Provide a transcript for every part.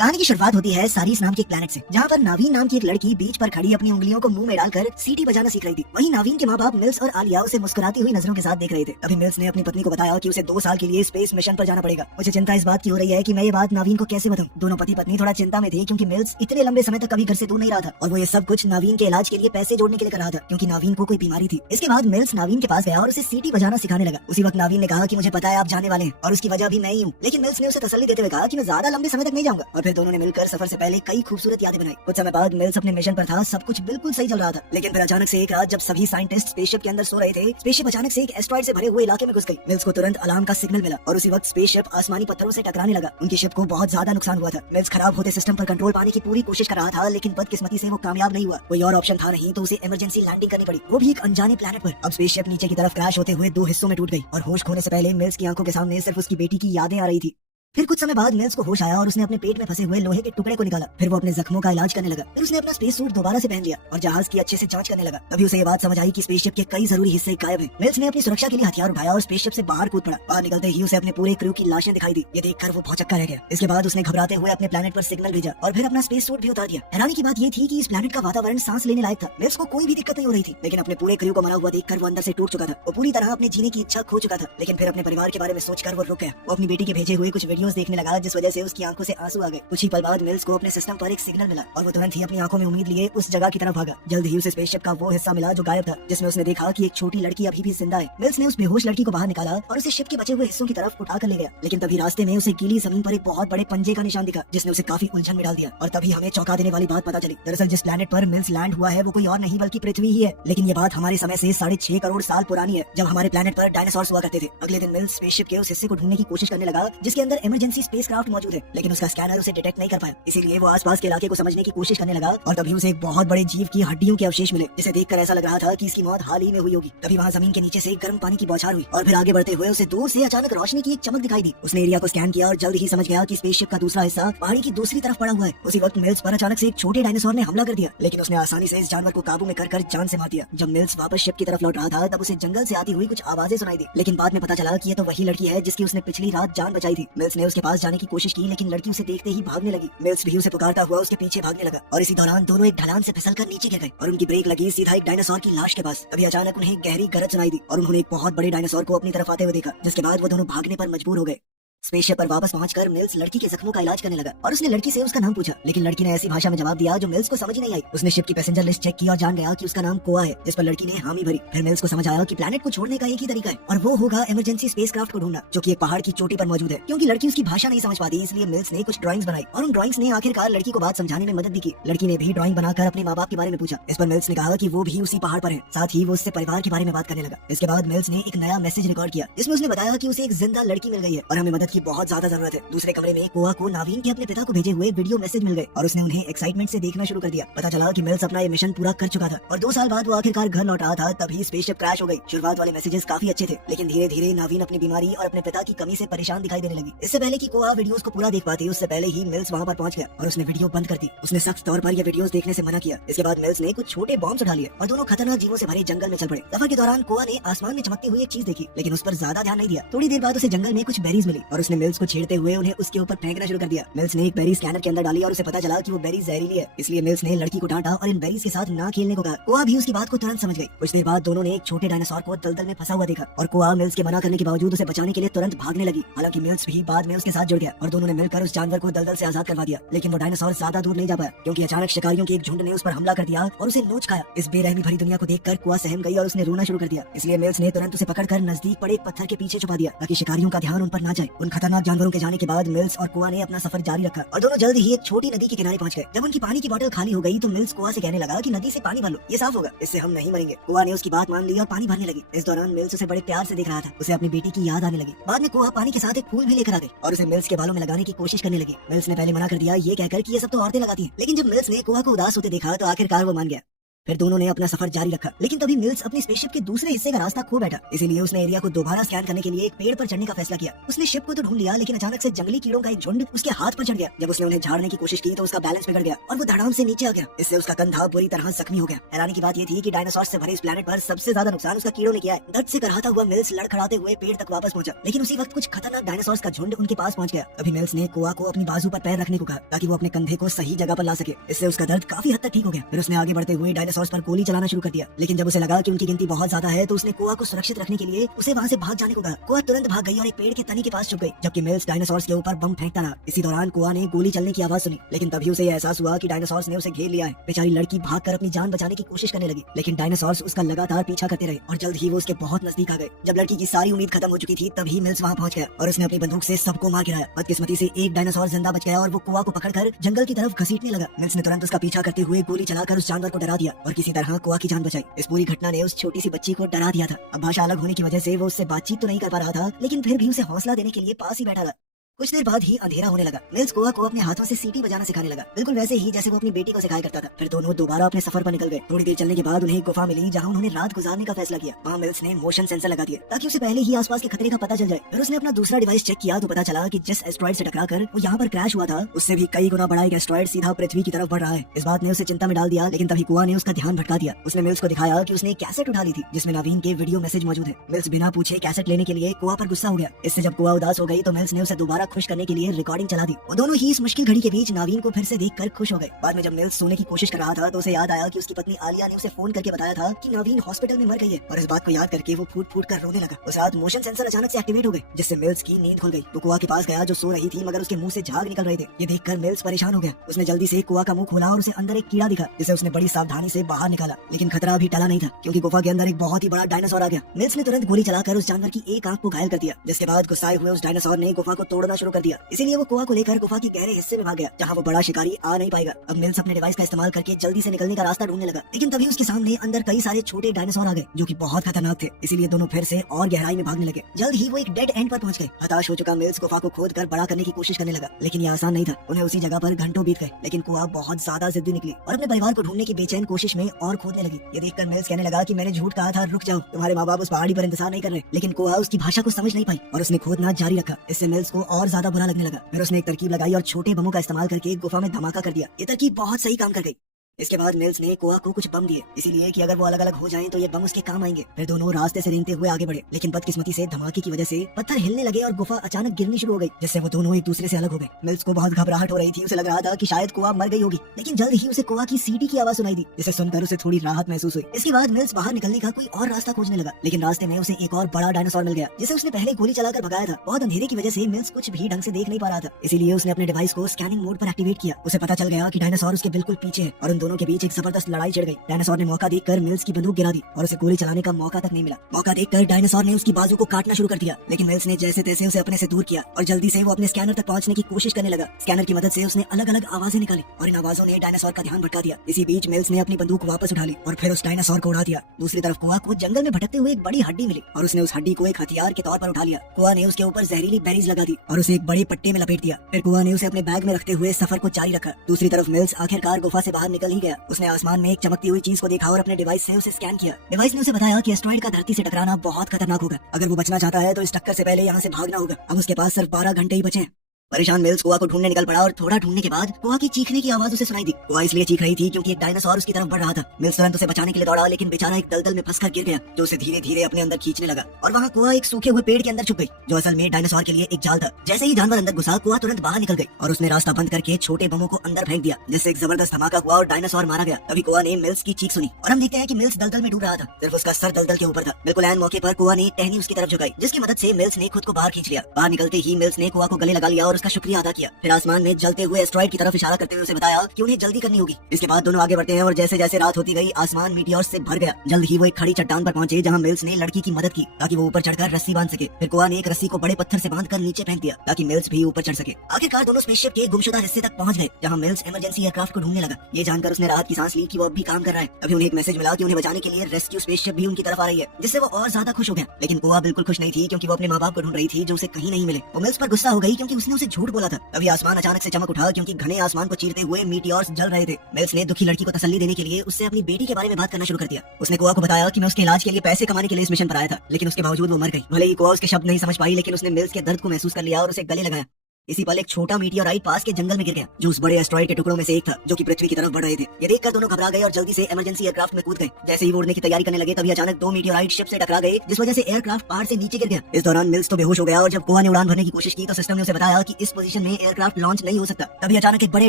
कहानी की शुरुआत होती है सारिस नाम के एक प्लेनेट से, जहाँ पर नावीन नाम की एक लड़की बीच पर खड़ी अपनी उंगलियों को मुंह में डालकर सीटी बजाना सीख रही थी। वहीं नावीन के माँ बाप मिल्स और आलिया उसे मुस्कुराती हुई नजरों के साथ देख रहे थे। अभी मिल्स ने अपनी पत्नी को बताया कि उसे 2 साल के लिए स्पेस मिशन पर जाना पड़ेगा। मुझे चिंता इस बात की हो रही है कि मैं ये बात नावीन को कैसे बताऊं। दोनों पति पत्नी थोड़ा चिंता में थे क्योंकि मिल्स इतने लंबे समय तक कभी घर से दूर नहीं रहा था और वो ये सब कुछ नावीन के इलाज के लिए पैसे जोड़ने के लिए कर रहा था क्योंकि नावीन को कोई बीमारी थी। इसके बाद मिल्स नावीन के पास गया और उसे सीटी बजाना सिखाने लगा। उसी वक्त नावीन ने कहा कि मुझे पता है आप जाने वाले हैं और उसकी वजह भी मैं ही हूँ। लेकिन मिल्स ने उसे तसल्ली देते हुए कहा कि मैं ज्यादा लंबे समय तक नहीं जाऊंगा और फिर दोनों ने मिलकर सफर से पहले कई खूबसूरत यादें बनाई। कुछ समय बाद मिल्स अपने मिशन पर था, सब कुछ बिल्कुल सही चल रहा था। लेकिन फिर अचानक से एक रात जब सभी साइंटिस्ट स्पेसशिप के अंदर सो रहे थे, स्पेसशिप अचानक से एक एस्ट्रॉइड से भरे हुए इलाके में घुस गई। मिल्स को तुरंत अलार्म का सिग्नल मिला और उसी वक्त स्पेसशिप आसमानी पत्थरों से टकराने लगा। उनकी शिप को बहुत ज्यादा नुकसान हुआ था। मिल्स खराब होते सिस्टम पर कंट्रोल पाने की पूरी कोशिश कर रहा था, लेकिन बदकिस्मती से वो कामयाब नहीं हुआ। कोई और ऑप्शन था नहीं तो उसे इमरजेंसी लैंडिंग करनी पड़ी, वो भी एक अनजाने प्लेनेट पर। अब स्पेसशिप नीचे की तरफ क्रैश होते हुए 2 हिस्सों में टूट गई और होश खोने से पहले मिल्स की आंखों के सामने सिर्फ उसकी बेटी की यादें आ रही थी। फिर कुछ समय बाद मिल्स को होश आया और उसने अपने पेट में फंसे हुए लोहे के टुकड़े को निकाला। फिर वो अपने जख्मों का इलाज करने लगा। फिर उसने अपना स्पेस सूट दोबारा से पहन लिया और जहाज की अच्छे से जांच करने लगा। तभी उसे ये बात समझ आई कि स्पेसशिप के कई जरूरी हिस्से गायब हैं। मिल्स ने अपनी सुरक्षा के लिए हथियार उठाया और स्पेसशिप से बाहर कूद पड़ा। बाहर निकलते ही उसे अपने पूरे क्रू की लाशें दिखाई दी। ये देखकर वो भौचक्का रह गया। इसके बाद उसने घबराते हुए अपने प्लेनेट पर सिग्नल भेजा और फिर अपना स्पेस सूट भी उतार दिया। हैरानी की बात ये थी कि इस प्लेनेट का वातावरण सांस लेने लायक था। मिल्स को कोई भी दिक्कत नहीं हो रही थी, लेकिन अपने पूरे क्रू को मरा हुआ देखकर वो अंदर से टूट चुका था। वो पूरी तरह अपने जीने की इच्छा खो चुका था। लेकिन फिर अपने परिवार के बारे में सोचकर वो रुक गया। वो अपनी बेटी के भेजे हुए कुछ वीडियोस देखने लगा, जिस वजह से उसकी आंखों से आंसू आ गए। कुछ ही पल बाद मिल्स को अपने सिस्टम पर एक सिग्नल मिला और वो तुरंत ही अपनी आंखों में उम्मीद लिए उस जगह की तरफ भागा। जल्द ही उसे स्पेसशिप का वो हिस्सा मिला जो गायब था, जिसमें उसने देखा कि एक छोटी लड़की अभी भी जिंदा है। मिल्स ने उस बेहोश लड़की को बाहर निकाला और उसे शिप के बचे हुए हिस्सों की तरफ उठाकर ले गया। लेकिन तभी रास्ते में उसे गीली जमीन पर एक बहुत बड़े पंजे का निशान दिखा, जिसने उसे काफी उलझन में डाल दिया। और तभी हमें चौंका देने वाली बात पता चली। दरअसल जिस प्लेनेट पर मिल्स लैंड हुआ है वो कोई और नहीं बल्कि पृथ्वी ही है। लेकिन ये बात हमारे समय से 6.5 करोड़ साल पुरानी है, जब हमारे प्लेनेट पर डायनासोर्स हुआ करते थे। अगले दिन मिल्स स्पेसशिप के उस हिस्से को ढूंढने की कोशिश करने लगा जिसके अंदर इमरजेंसी स्पेसक्राफ्ट मौजूद है, लेकिन उसका स्कैनर उसे डिटेक्ट नहीं कर पाया। इसीलिए वो आसपास के इलाके को समझने की कोशिश करने लगा और तभी उसे एक बहुत बड़े जीव की हड्डियों के अवशेष मिले, जिसे देखकर ऐसा लग रहा था कि इसकी मौत हाल ही में हुई होगी। तभी वहाँ जमीन के नीचे से गर्म पानी की बौछार हुई और फिर आगे बढ़ते हुए उसे दूर से अचानक रोशनी की एक चमक दिखाई दी। उसने एरिया को स्कैन किया और जल्द ही समझ गया कि स्पेसशिप का दूसरा हिस्सा पहाड़ी की दूसरी तरफ पड़ा हुआ है। उसी वक्त मिल्स पर अचानक से एक छोटे डायनासोर ने हमला कर दिया, लेकिन उसने आसानी से इस जानवर को काबू में कर जान से मार दिया। जब मिल्स वापस शिप की तरफ लौट रहा था तब उसे जंगल से आती हुई कुछ आवाजें सुनाई दी, लेकिन बाद में पता चला कि ये तो वही लड़की है जिसकी उसने पिछली रात जान बचाई थी। मिल्स ने उसके पास जाने की कोशिश की, लेकिन लड़की उसे देखते ही भागने लगी। मिल्स भी उसे पुकारता हुआ उसके पीछे भागने लगा और इसी दौरान दोनों एक ढलान से फिसलकर नीचे गिर गए और उनकी ब्रेक लगी सीधा एक डायनासोर की लाश के पास। तभी अचानक उन्हें एक गहरी गरज सुनाई दी और उन्होंने एक बहुत बड़े डायनासोर को अपनी तरफ आते हुए देखा, जिसके बाद वो दोनों भागने पर मजबूर हो गए। स्पेसशिप पर वापस पहुंचकर मिल्स लड़की के जख्मों का इलाज करने लगा और उसने लड़की से उसका नाम पूछा, लेकिन लड़की ने ऐसी भाषा में जवाब दिया जो मिल्स को समझ ही नहीं आई। उसने शिप की पैसेंजर लिस्ट चेक की और जान गया कि उसका नाम कोआ है, जिस पर लड़की ने हामी भरी। फिर मिल्स को समझ आया कि प्लेनेट को छोड़ने का एक ही तरीका है और वो होगा इमरजेंसी स्पेसक्राफ्ट को ढूंढना, जो कि एक पहाड़ की चोटी पर मौजूद है। क्योंकि लड़की उसकी भाषा नहीं समझ पाती, इसलिए मिल्स ने कुछ ड्राइंग्स बनाई और उन ड्राइंग्स ने आखिरकार लड़की को बात समझाने में मदद भी की। लड़की ने भी ड्राइंग बनाकर अपने माँ बाप के बारे में पूछा। इस पर मिल्स ने कहा कि वो भी उसी पहाड़ पर है। साथ ही वो उससे परिवार के बारे में बात करने लगा। इसके बाद मिल्स ने एक नया मैसेज रिकॉर्ड किया, जिसमें उसने बताया कि उसे एक जिंदा लड़की मिल गई है और हमें मदद की बहुत ज्यादा जरूरत है। दूसरे कमरे में कोआ को नावीन के अपने पिता को भेजे हुए वीडियो मैसेज मिल गए और उसने उन्हें एक्साइटमेंट से देखना शुरू कर दिया। पता चला कि मिल्स अपना ये मिशन पूरा कर चुका था और 2 साल बाद वो आखिरकार घर लौट रहा था। तभी स्पेसशिप क्रैश हो गई। शुरुआत वाले मैसेजेस काफी अच्छे थे, लेकिन धीरे धीरे नावीन अपनी बीमारी और अपने पिता की कमी से परेशान दिखाई देने लगी। इससे पहले कि कोआ वीडियोस को पूरा देख पाती, उससे पहले ही मिल्स वहाँ पर पहुंच गया और उसने वीडियो बंद कर दी। उसने सख्त तौर पर ये वीडियोस देखने से मना किया। इसके बाद मिल्स ने कुछ छोटे बॉम्ब्स उठा लिए और दोनों खतरनाक जीवों से भरे जंगल में चल पड़े। सफर के दौरान कोआ ने आसमान में चमकती हुई एक चीज देखी, लेकिन उस पर ज्यादा ध्यान नहीं दिया। थोड़ी देर बाद उसे जंगल में कुछ बेरीज मिली और उसने मिल्स को छेड़ते हुए उन्हें उसके ऊपर फेंकना शुरू कर दिया। मिल्स ने एक बेरी स्कैनर के अंदर डाली और उसे पता चला कि वो बेरी जहरीली है। इसलिए मिल्स ने लड़की को डांटा और इन बेरीज के साथ ना खेलने को कहा। कोआ भी उसकी बात को तुरंत समझ गई। कुछ देर बाद दोनों ने एक छोटे डायनासोर को दलदल में फंसा हुआ देखा और कोआ मिल्स के मना करने के बावजूद उसे बचाने के लिए तुरंत भागने लगी। हालांकि मिल्स भी बाद में उसके साथ जुड़ गया और दोनों ने मिलकर उस जानवर को दलदल से आजाद करवा दिया। लेकिन वो डायनासोर ज्यादा दूर नहीं जा पाया, क्योंकि अचानक शिकारियों के एक झुंड ने उस पर हमला कर दिया और उसे नोच खाया। इस बेरहमी भरी दुनिया को देखकर कोआ सहम गई और उसने रोना शुरू कर दिया। इसलिए मिल्स ने तुरंत उसे पकड़कर नजदीक पड़े एक पत्थर के पीछे छुपा दिया, ताकि शिकारियों का ध्यान उन पर न जाए। उन खतरनाक जानवरों के जाने के बाद मिल्स और कोआ ने अपना सफर जारी रखा और दोनों जल्द ही एक छोटी नदी के किनारे पहुंच गए। जब उनकी पानी की बोतल खाली हो गई तो मिल्स कोआ से कहने लगा कि नदी से पानी भर लो, ये साफ होगा, इससे हम नहीं मरेंगे। कोआ ने उसकी बात मान ली और पानी भरने लगी। इस दौरान मिल्स उसे बड़े प्यार से देख रहा था। उसे अपनी बेटी की याद आने लगी। बाद में कोआ पानी के साथ एक फूल भी लेकर आ गई और उसे मिल्स के बालों में लगाने की कोशिश करने लगी। मिल्स ने पहले मना कर दिया, ये कहकर कि ये सब तो औरतें लगाती हैं, लेकिन जब मिल्स ने कोआ को उदास होते देखा तो आखिरकार वो मान गया। फिर दोनों ने अपना सफर जारी रखा, लेकिन तभी मिल्स अपनी स्पेसशिप के दूसरे हिस्से का रास्ता खो बैठा। इसीलिए उसने एरिया को दोबारा स्कैन करने के लिए एक पेड़ पर चढ़ने का फैसला किया। उसने शिप को तो ढूंढ लिया, लेकिन अचानक से जंगली कीड़ों का एक झुंड उसके हाथ पर चढ़ गया। जब उसने उन्हें झाड़ने की कोशिश की तो उसका बैलेंस बिगड़ गया और वो धड़ाम से नीचे आ गया। इससे उसका कंधा बुरी तरह जख्मी हो गया। हैरानी की बात ये थी कि डायनासोर से भरे इस प्लेनेट पर सबसे ज्यादा नुकसान उसका कीड़ों ने किया है। दर्द से कराहता हुआ मिल्स लड़खड़ाते हुए पेड़ तक वापस पहुंचा, लेकिन उसी वक्त कुछ खतरनाक डायनासोर्स का झुंड उनके पास पहुंच गया। अभी मिल्स ने कोआ को अपनी बाजू पर पैर रखने को कहा ताकि वो अपने कंधे को सही जगह पर ला सके। इससे उसका दर्द काफी हद तक ठीक हो गया। फिर उसने आगे बढ़ते हुए डायनासोर्स पर गोली चलाना शुरू कर दिया, लेकिन जब उसे लगा कि उनकी गिनती बहुत ज्यादा है तो उसने कोआ को सुरक्षित रखने के लिए उसे वहाँ से भाग जाने को कहा। कोआ तुरंत भाग गई और एक पेड़ के तने के पास छुप गई, जबकि मिल्स डायनासोर्स के ऊपर बम फेंकता रहा। इसी दौरान कोआ ने गोली चलने की आवाज सुनी, लेकिन तभी उसे एहसास हुआ कि डायनासोर्स ने उसे घेर लिया है। बेचारी लड़की भागकर अपनी जान बचाने की कोशिश करने लगी, लेकिन डायनासोर्स उसका लगातार पीछा करते रहे और जल्द ही वो उसके बहुत नजदीक आ गए। जब लड़की की सारी उम्मीद खत्म हो चुकी थी तभी मिल्स वहाँ पहुंच गया और उसने अपनी बंदूक से सबको मार गिराया। बदकिस्मती से एक डायनासोर जिंदा बच गया और वो कोआ को पकड़कर जंगल की तरफ घसीटने लगा। मिल्स ने तुरंत उसका पीछा करते हुए गोली चलाकर उस जानवर को डरा दिया और किसी तरह कोआ की जान बचाई। इस पूरी घटना ने उस छोटी सी बच्ची को डरा दिया था। अब भाषा अलग होने की वजह से वो उससे बातचीत तो नहीं कर पा रहा था, लेकिन फिर भी उसे हौसला देने के लिए पास ही बैठा रहा। कुछ देर बाद ही अंधेरा होने लगा। मिल्स कोआ को अपने हाथों से सीटी बजाना सिखाने लगा, बिल्कुल वैसे ही जैसे वो अपनी बेटी को सिखाया करता था। फिर दोनों दोबारा अपने सफर पर निकल गए। थोड़ी देर चलने के बाद उन्हें एक गुफा मिली जहाँ उन्होंने रात गुजारने का फैसला किया। वहाँ मिल्स ने मोशन सेंसर लगा दिया ताकि उसे पहले ही आसपास के खतरे का पता चल जाए। फिर उसने अपना दूसरा डिवाइस चेक किया तो पता चला कि जिस एस्ट्रॉइड से टकराकर वो यहाँ पर क्रैश हुआ था उससे भी कई गुना बड़ा एक एस्ट्रॉइड सीधा पृथ्वी की तरफ बढ़ रहा है। इस बात ने उसे चिंता में डाल दिया, लेकिन तभी कोआ ने उसका ध्यान भटका दिया। उसने मिल्स को दिखाया कि उसने एक कैसेट उठा ली थी जिसमें नवीन के वीडियो मैसेज मौजूद है। मिल्स बिना पूछे कैसेट लेने के लिए कोआ पर गुस्सा हो गया। इससे जब कोआ उदास हो गई तो मिल्स ने उसे दोबारा खुश करने के लिए रिकॉर्डिंग चला दी। वो दोनों ही इस मुश्किल घड़ी के बीच नवीन को फिर से देखकर खुश हो गए। बाद में जब मिल्स सोने की कोशिश कर रहा था तो उसे याद आया कि उसकी पत्नी आलिया ने उसे फोन करके बताया था कि नवीन हॉस्पिटल में मर गई है, और इस बात को याद करके वो फूट फूट कर रोने लगा। उस रात मोशन सेंसर अचानक से एक्टिवेट हो गए जिससे मिल्स की नींद खुल गई। तो कोआ के पास गया जो सो रही थी मगर उसके मुंह से झाग निकल रहे थे। ये देखकर मिल्स परेशान हो गया। उसने जल्दी से कोआ का मुंह खोला और उसे अंदर एक कीड़ा दिखा जिसे उसने बड़ी सावधानी से बाहर निकाला, लेकिन खतरा अभी टला नहीं था क्योंकि गुफा के अंदर एक बहुत ही बड़ा डायनासोर आ गया। मिल्स ने तुरंत गोली चलाकर उस जानवर की एक आंख को घायल कर दिया, जिसके बाद गुस्साए हुए उस डायनासोर ने गुफा को तोड़ना शुरू कर दिया। इसीलिए वो कोआ को लेकर गुफा की गहरे हिस्से में भाग गया जहाँ वो बड़ा शिकारी आ नहीं पाएगा। अब मिल्स अपने डिवाइस का इस्तेमाल करके जल्दी से निकलने का रास्ता ढूंढने लगा, लेकिन तभी उसके सामने अंदर कई सारे छोटे डायनासोर आ गए जो कि बहुत खतरनाक थे। इसीलिए दोनों फिर से और गहराई में भागने लगे। जल्द ही वो एक डेड एंड पर पहुंच गए। हताश हो चुका मिल्स गुफा को खोद कर बड़ा करने की कोशिश करने लगा, लेकिन ये आसान नहीं था। उन्हें उसी जगह पर घंटों बीत गए, लेकिन कोआ बहुत ज्यादा जिद्दी निकली और अपने परिवार को ढूंढने की बेचैन कोशिश में और खोदने लगी। ये देखकर मिल्स कहने लगा कि मैंने झूठ कहा था, रुक जाओ, तुम्हारे माँ बाप उस पहाड़ी पर इंतजार नहीं कर रहे। लेकिन कोआ उसकी भाषा को समझ नहीं पाई और उसने खोदना जारी रखा। इससे मिल्स को और ज्यादा बुरा लगने लगा। फिर उसने एक तरकीब लगाई और छोटे बमों का इस्तेमाल करके गुफा में धमाका कर दिया। ये तरकीब बहुत सही काम कर गई। इसके बाद मिल्स ने कोआ को कुछ बम दिए, इसीलिए कि अगर वो अलग अलग हो जाएं तो ये बम उसके काम आएंगे। फिर दोनों रास्ते से रेंगते हुए आगे बढ़े, लेकिन बदकिस्मती से धमाके की वजह से पत्थर हिलने लगे और गुफा अचानक गिरनी शुरू हो गई, जिससे वो दोनों एक दूसरे से अलग हो गए। मिल्स को बहुत घबराहट हो रही थी। उसे लग रहा था कि शायद कोआ मर गई होगी, लेकिन जल्द ही उसे कोआ की सीटी की आवाज सुनाई दी, जिसे सुनकर उसे थोड़ी राहत महसूस हुई। इसके बाद मिल्स बाहर निकलने का कोई और रास्ता खोजने लगा, लेकिन रास्ते में उसे एक और बड़ा डायनासोर मिल गया जिसे उसने पहले गोली चलाकर भगाया था। बहुत अंधेरे की वजह से मिल्स कुछ भी ढंग से देख नहीं पा रहा था, इसीलिए उसने अपने डिवाइस को स्कैनिंग मोड पर एक्टिवेट किया। उसे पता चल गया कि डायनासोर उसके बिल्कुल पीछे है और उन दोनों के बीच एक जबरदस्त लड़ाई छिड़ गई। डायनासोर ने मौका देखकर मिल्स की बंदूक गिरा दी और उसे गोली चलाने का मौका तक नहीं मिला। मौका देखकर डायनासोर ने उसकी बाजू को काटना शुरू कर दिया, लेकिन मिल्स ने जैसे तैसे उसे अपने से दूर किया और जल्दी से वो अपने स्कैनर तक पहुंचने की कोशिश करने लगा। स्कैनर की मदद से उसने अलग अलग आवाजें निकाली और इन आवाजों ने डायनासोर का ध्यान भटका दिया। इसी बीच मिल्स ने अपनी बंदूक वापस उठा ली और फिर उस डायनासोर को उड़ा दिया। दूसरी तरफ कोआ को जंगल में भटकते हुए एक बड़ी हड्डी मिली और उसने उस हड्डी को एक हथियार के तौर पर उठा लिया। कोआ ने उसके ऊपर जहरीली बेरीज लगा दी और उसे एक बड़े पट्टे में लपेट दिया। फिर कोआ ने उसे अपने बैग में रखते हुए सफर को जारी रखा। दूसरी तरफ मिल्स आखिरकार गुफा से बाहर निकल ही गया। उसने आसमान में एक चमकती हुई चीज को देखा और अपने डिवाइस से उसे स्कैन किया। डिवाइस ने उसे बताया कि एस्ट्रॉइड का धरती से टकराना बहुत खतरनाक होगा। अगर वो बचना चाहता है तो इस टक्कर से पहले यहाँ से भागना होगा। अब उसके पास सिर्फ 12 घंटे ही बचे हैं। परेशान मिल्स कोआ को ढूंढने निकल पड़ा और थोड़ा ढूंढने के बाद कोआ की चीखने की आवाज उसे सुनाई दी। कोआ इसलिए चीख रही थी क्योंकि एक डायनासोर उसकी तरफ बढ़ रहा था। मिल्स तुरंत उसे बचाने के लिए दौड़ा, लेकिन बेचारा एक दलदल में फंसकर गिर गया जो उसे धीरे धीरे अपने अंदर खींचने लगा और वहाँ कोआ एक सूखे हुए पेड़ के अंदर छुप गई जो असल में डायनासोर के लिए एक जाल था। जैसे ही जानवर अंदर घुसा, कोआ तुरंत बाहर निकल गई और उसने रास्ता बंद करके छोटे बमों को अंदर फेंक दिया, जिससे एक जबरदस्त धमाका हुआ और डायनासोर मारा गया। तभी कोआ ने मिल्स की चीख सुनी और हम देखते हैं कि मिल्स दलदल में डूब रहा था। सिर्फ उसका सर दलदल के ऊपर था। बिल्कुल ऐन मौके पर कोआ ने टहनी उसकी तरफ झुकाई, जिसकी मदद से मिल्स ने खुद को बाहर खींच लिया। बाहर निकलते ही मिल्स ने कोआ को गले लगा लिया और उसका शुक्रिया अदा किया। फिर आसमान में जलते हुए एस्ट्रॉइड की तरफ इशारा करते हुए उसे बताया कि उन्हें जल्दी करनी होगी। इसके बाद दोनों आगे बढ़ते हैं और जैसे जैसे रात होती गई आसमान मीटियोर्स से भर गया। जल्द ही वो एक खड़ी चट्टान पर पहुंचे जहां मिल्स ने लड़की की मदद की ताकि वो ऊपर चढ़कर रस्सी बांध सके। फिर कोआ ने एक रस्सी को बड़े पत्थर से बांधकर नीचे फेंक दिया ताकि मिल्स भी ऊपर चढ़ सके। आखिरकार दोनों स्पेसशिप के गुमशुदा हिस्से तक पहुंच गए जहां मिल्स इमरजेंसी एयरक्राफ्ट को ढूंढने लगा। ये जानकर उसने राहत की सांस ली कि वो अब भी काम कर रहा है। अभी उन्हें एक मैसेज मिला कि उन्हें बचाने के लिए रेस्क्यू स्पेसशिप भी उनकी तरफ आ रही है, जिससे वो और ज्यादा खुश हो गया। लेकिन कोआ बिल्कुल खुश नहीं थी क्योंकि वो अपने माँ बाप को ढूंढ रही थी जो उसे कहीं नहीं मिले। वो मिल्स पर गुस्सा हो गई क्योंकि उसने उसे झूठ बोला था। तभी आसमान अचानक से चमक उठा क्योंकि घने आसमान को चीरते हुए मीटियोर्स जल रहे थे। मिल्स ने दुखी लड़की को तसल्ली देने के लिए उससे अपनी बेटी के बारे में बात करना शुरू कर दिया। उसने कोआ को बताया कि मैं उसके इलाज के लिए पैसे कमाने के लिए इस मिशन पर आया था, लेकिन उसके बावजूद वो मर गई। भले ही कोआ उसके शब्द नहीं समझ पाई, लेकिन उसने मिल्स के दर्द को महसूस कर लिया और उसे गले लगाया। इसी पल एक छोटा मीटियोराइट पास के जंगल में गिर गया, जो उस बड़े एस्ट्रॉइड के टुकड़ों में से एक था, जो कि पृथ्वी की तरफ बढ़ रहे थे। ये देखकर दोनों घबरा गए और जल्दी से इमरजेंसी एयरक्राफ्ट में कूद गए। जैसे ही वो उड़ने की तैयारी करने लगे, तभी अचानक दो मीटियोराइट शिप से टकरा गए, जिस वजह से एयरक्राफ्ट पहाड़ से नीचे गिर गया। इस दौरान मिल्स तो बेहोश हो गया और जब कोआ ने उड़ान भरने की कोशिश की तो सिस्टम ने उसे बताया कि इस पोजीशन में एयरक्राफ्ट लॉन्च नहीं हो सकता। तभी अचानक एक बड़े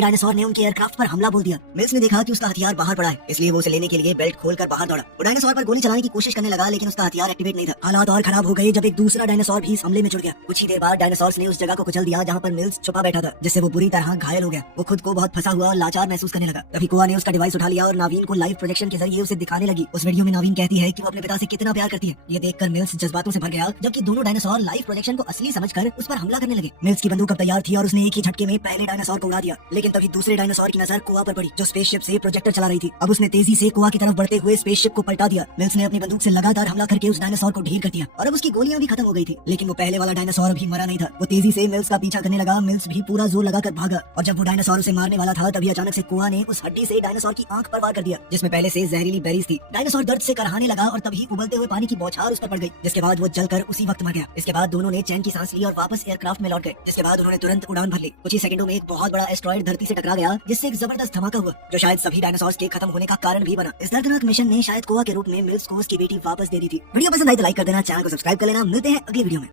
डायनासोर ने उनके एयरक्राफ्ट पर हमला बोल दिया। मिल्स ने देखा कि उसका हथियार बाहर पड़ा है, इसलिए वो उसे लेने के लिए बेल्ट खोलकर बाहर दौड़ा। वो डायनासोर पर गोली चलाने की कोशिश करने लगा, लेकिन उसका हथियार एक्टिवेट नहीं था। हालात और खराब हो गए जब एक दूसरा डायनासोर भी इस हमले में जुड़ गया। कुछ ही देर बाद डायनासोर ने उस जगह को कुचल दिया जहाँ पर मिल्स छुपा बैठा था, जिससे वो बुरी तरह घायल हो गया। वो खुद को बहुत फंसा हुआ और लाचार महसूस करने लगा। तभी कोआ ने उसका डिवाइस उठा लिया और नावीन को लाइव प्रोजेक्शन के जरिए उसे दिखाने लगी। उस वीडियो में नावीन कहती है कि वो अपने पिता से कितना प्यार करती है। ये देखकर मिल्स जज्बातों से भर गया, जबकि दोनों डायनासोर लाइव प्रोजेक्शन को असली समझकर उस पर हमला करने लगे। मिल्स की बंदूक अब तैयार थी और उसने एक ही झटके में पहले डायनासोर को उड़ा दिया, लेकिन तभी दूसरे डायनासोर की नजर कोआ पर पड़ी, जो स्पेसशिप से प्रोजेक्टर चला रही थी। अब उसने तेजी से कोआ की तरफ बढ़ते हुए स्पेसशिप को पलटा दिया। मिल्स ने अपनी बंदूक से लगातार हमला करके उस डायनासोर को ढेर कर दिया और अब उसकी गोलियां भी खत्म हो गई थी, लेकिन वो पहले वाला डायनासोर अभी मरा नहीं था। वो तेजी से मिल्स का पीछा करने लगा। मिल्स भी पूरा जोर लगाकर भागा और जब वो डायनासोर उसे मारने वाला था, तभी अचानक से कोआ ने उस हड्डी से डायनासोर की आंख पर वार कर दिया, जिसमें पहले से जहरीली बेरीज थी। डायनासोर दर्द से करहाने लगा और तभी उबलते हुए पानी की बौछार उस पर पड़ गई, जिसके बाद वो जलकर उसी वक्त मर गया। इसके बाद दोनों ने चैन की सांस ली और वापस एयरक्राफ्ट में लौट गए, जिसके बाद उन्होंने तुरंत उड़ान भर ली। कुछ ही सेकंडों में एक बहुत बड़ा एस्ट्रॉइड धरती से टकरा गया, जिससे एक जबरदस्त धमाका हुआ, जो शायद सभी डायनासोर्स के खत्म होने का कारण भी बना। इस दर्दनाक मिशन ने शायद कोआ के रूप में मिल्स को उसकी बेटी वापस दे दी थी। वीडियो पसंद आई तो लाइक कर देना, चैनल को सब्सक्राइब कर लेना। मिलते हैं अगली वीडियो में।